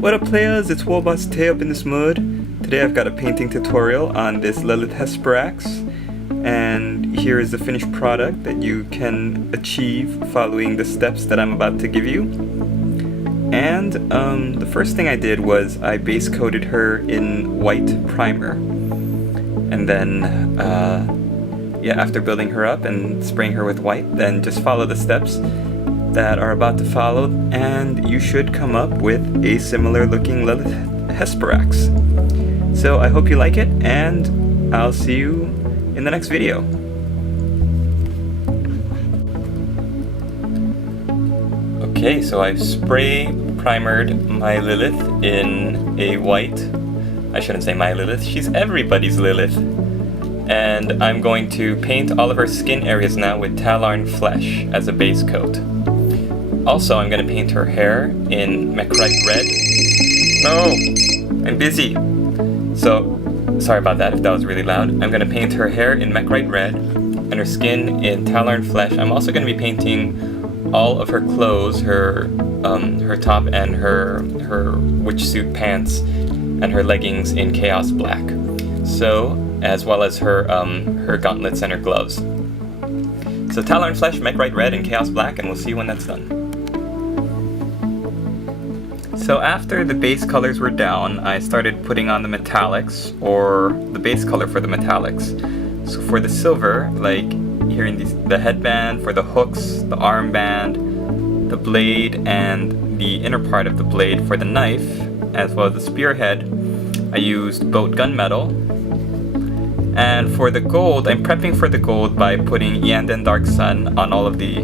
What up players, it's Warboss Tae up in this mode. Today I've got a painting tutorial on this Lelith Hesperax, and here is the finished product that you can achieve following the steps that I'm about to give you. And the first thing I did was I base coated her in white primer, and then after building her up and spraying her with white, then just follow the steps that are about to follow, and you should come up with a similar looking Lelith Hesperax. So I hope you like it, and I'll see you in the next video. Okay, so I've spray primered my Lelith in a white. I shouldn't say my Lelith, she's everybody's Lelith. And I'm going to paint all of her skin areas now with Tallarn Flesh as a base coat. Also, I'm going to paint her hair in Mecrite Red. No! I'm busy! So, sorry about that if that was really loud. I'm going to paint her hair in Mecrite Red and her skin in Tallarn Flesh. I'm also going to be painting all of her clothes, her top and her witch suit pants and her leggings in Chaos Black. So, as well as her gauntlets and her gloves. So Tallarn Flesh, Mecrite Red, and Chaos Black, and we'll see when that's done. So after the base colors were down, I started putting on the metallics, or the base color for the metallics. So for the silver, like here in the headband, for the hooks, the armband, the blade, and the inner part of the blade for the knife, as well as the spearhead, I used boat gunmetal. And for the gold, I'm prepping for the gold by putting Eandon Dark Sun on all of the,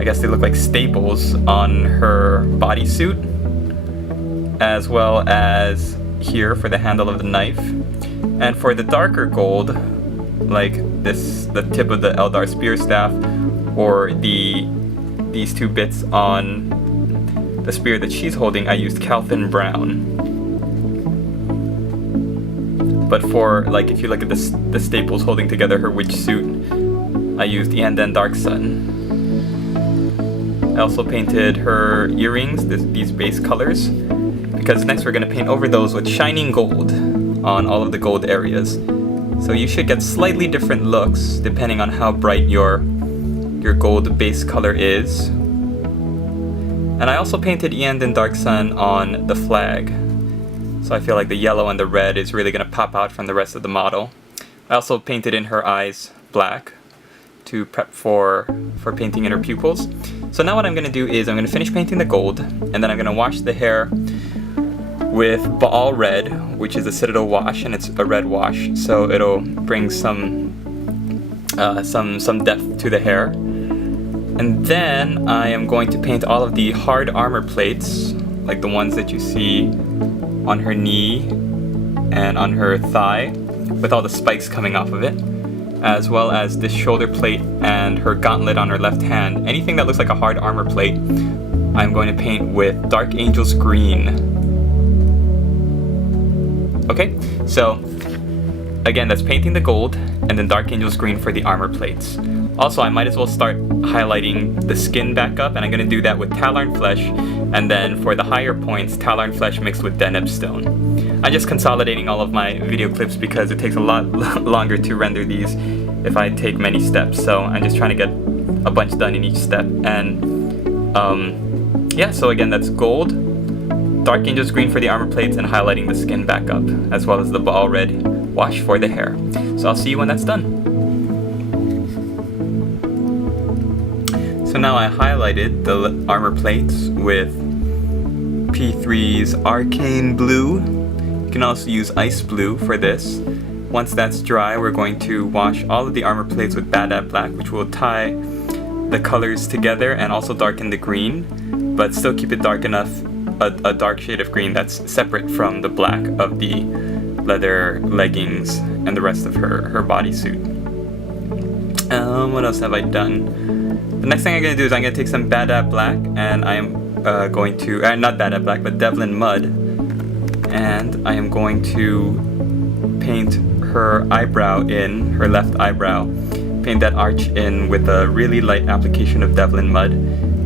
I guess they look like staples on her bodysuit, as well as here for the handle of the knife. And for the darker gold, like this, the tip of the Eldar spear staff, or these two bits on the spear that she's holding, I used Calthin Brown. But for, like, if you look at the staples holding together her witch suit, I used Eandon Dark Sun. I also painted her earrings, these base colors, because next we're going to paint over those with shining gold on all of the gold areas. So you should get slightly different looks depending on how bright your gold base color is. And I also painted Eandon Dark Sun on the flag. So I feel like the yellow and the red is really going to pop out from the rest of the model. I also painted in her eyes black to prep for painting in her pupils. So now what I'm going to do is I'm going to finish painting the gold, and then I'm going to wash the hair with Baal Red, which is a Citadel wash, and it's a red wash, so it'll bring some depth to the hair. And then I am going to paint all of the hard armor plates, like the ones that you see on her knee and on her thigh, with all the spikes coming off of it, as well as this shoulder plate and her gauntlet on her left hand. Anything that looks like a hard armor plate, I'm going to paint with Dark Angel's Green. Okay, so again, that's painting the gold, and then Dark Angel's Green for the armor plates. Also, I might as well start highlighting the skin back up, and I'm going to do that with Tallarn Flesh, and then for the higher points, Tallarn Flesh mixed with Deneb Stone. I'm just consolidating all of my video clips because it takes a lot longer to render these if I take many steps, so I'm just trying to get a bunch done in each step. And yeah, so again, that's gold, Dark Angel's Green for the armor plates, and highlighting the skin back up, as well as the Baal Red wash for the hair. So I'll see you when that's done. So now I highlighted the armor plates with P3's Arcane Blue. You can also use Ice Blue for this. Once that's dry, we're going to wash all of the armor plates with Badab Black, which will tie the colors together and also darken the green, but still keep it dark enough, a dark shade of green that's separate from the black of the leather leggings and the rest of her bodysuit. What else have I done? The next thing I'm going to do is I'm going to take some Badab Black, and I am going to, not Badab Black, but Devlin Mud, and I am going to paint her eyebrow in, her left eyebrow, paint that arch in with a really light application of Devlin Mud,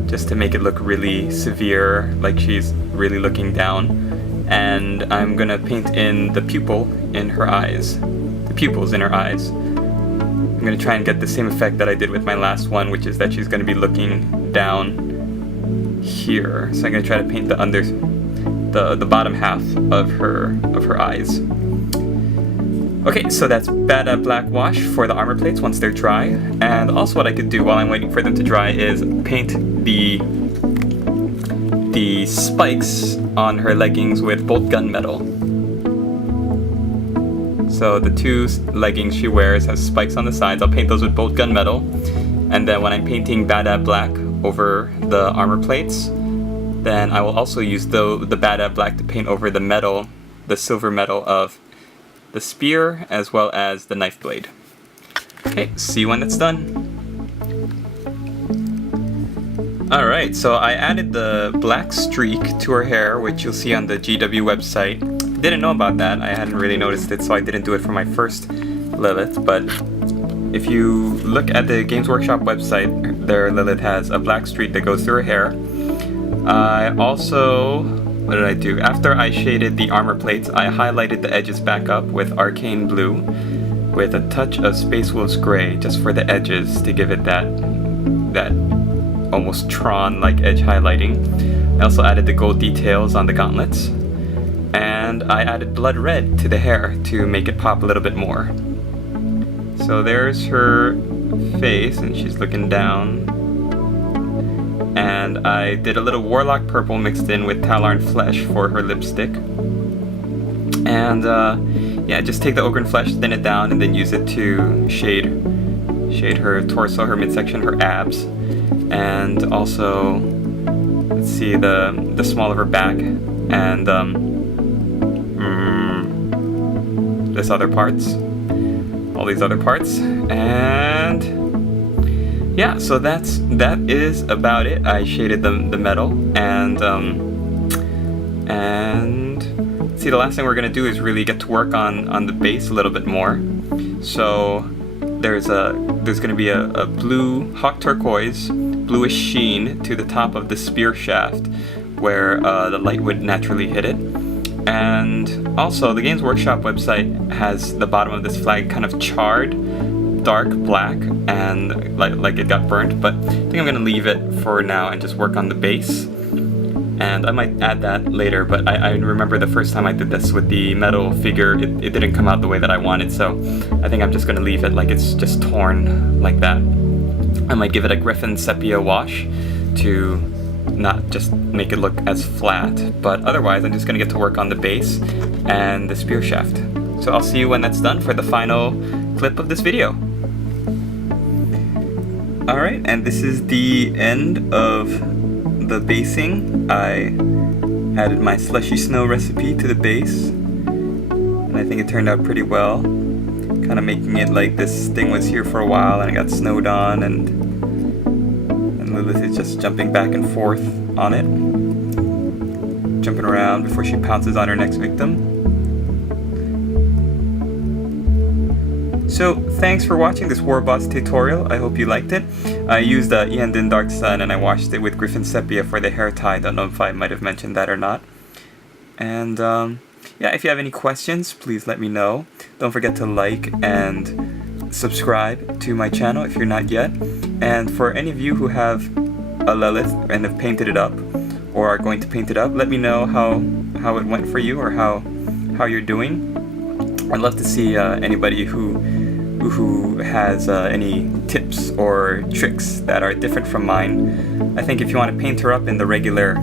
just to make it look really severe, like she's really looking down. And I'm gonna paint in the pupil in her eyes, the pupils in her eyes. I'm gonna try and get the same effect that I did with my last one, which is that she's gonna be looking down here. So I'm gonna try to paint the bottom half of her eyes. Okay, so that's bad black wash for the armor plates once they're dry. And also what I could do while I'm waiting for them to dry is paint the spikes on her leggings with bolt gunmetal. So the two leggings she wears have spikes on the sides. I'll paint those with bolt gunmetal. And then when I'm painting bad black over the armor plates, then I will also use the bad black to paint over the metal, the silver metal of the spear as well as the knife blade. Okay, see when it's done. Alright, so I added the black streak to her hair, which you'll see on the GW website. Didn't know about that, I hadn't really noticed it, so I didn't do it for my first Lelith, but if you look at the Games Workshop website, their Lelith has a black streak that goes through her hair. I also, what did I do? After I shaded the armor plates, I highlighted the edges back up with arcane blue with a touch of Space Wolf's gray just for the edges to give it that almost Tron-like edge highlighting. I also added the gold details on the gauntlets, and I added blood red to the hair to make it pop a little bit more. So there's her face, and she's looking down. And I did a little Warlock purple mixed in with Talarn flesh for her lipstick. And yeah, just take the Ogren flesh, thin it down, and then use it to shade her torso, her midsection, her abs, and also let's see the small of her back and this other parts, all these other parts, and yeah, so that is about it. I shaded the metal, and see, the last thing we're gonna do is really get to work on the base a little bit more. So there's gonna be a blue hawk turquoise, bluish sheen to the top of the spear shaft, where the light would naturally hit it. And also, the Games Workshop website has the bottom of this flag kind of charred, dark black, and like it got burnt, but I think I'm gonna leave it for now and just work on the base, and I might add that later. But I remember the first time I did this with the metal figure, it didn't come out the way that I wanted, so I think I'm just gonna leave it like it's just torn like that. I might give it a Griffin sepia wash to not just make it look as flat, but otherwise I'm just gonna get to work on the base and the spear shaft. So I'll see you when that's done for the final clip of this video. Alright, and this is the end of the basing. I added my slushy snow recipe to the base, and I think it turned out pretty well. Kind of making it like this thing was here for a while and it got snowed on, and Lilith is just jumping back and forth on it, jumping around before she pounces on her next victim. So, thanks for watching this Warboss Taetorial. I hope you liked it. I used Eandin Dark Sun, and I washed it with Griffin Sepia for the hair tie. Don't know if I might have mentioned that or not. And yeah, if you have any questions, please let me know. Don't forget to like and subscribe to my channel if you're not yet. And for any of you who have a Lelith and have painted it up, or are going to paint it up, let me know how it went for you, or how you're doing. I'd love to see anybody who has any tips or tricks that are different from mine. I think if you want to paint her up in the regular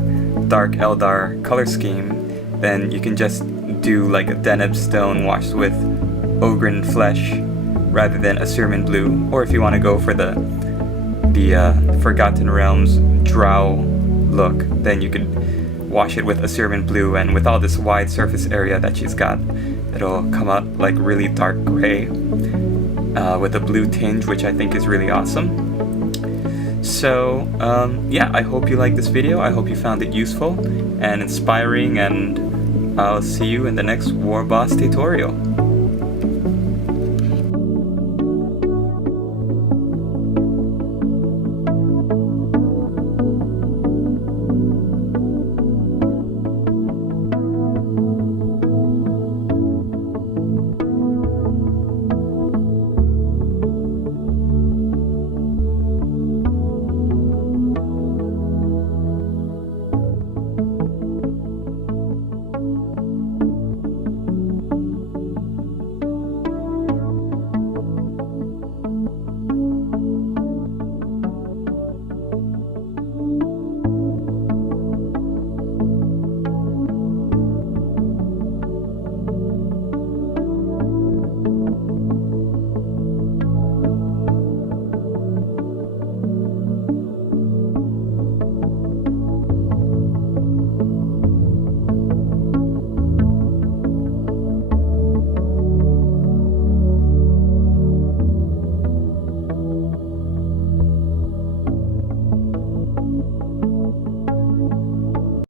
dark Eldar color scheme, then you can just do like a Deneb stone washed with Ogren flesh rather than Assyrian blue. Or if you want to go for the Forgotten Realms drow look, then you could wash it with Assyrian blue, and with all this wide surface area that she's got, it'll come out like really dark gray with a blue tinge, which I think is really awesome. So yeah, I hope you liked this video. I hope you found it useful and inspiring, and I'll see you in the next Warboss Taetorial.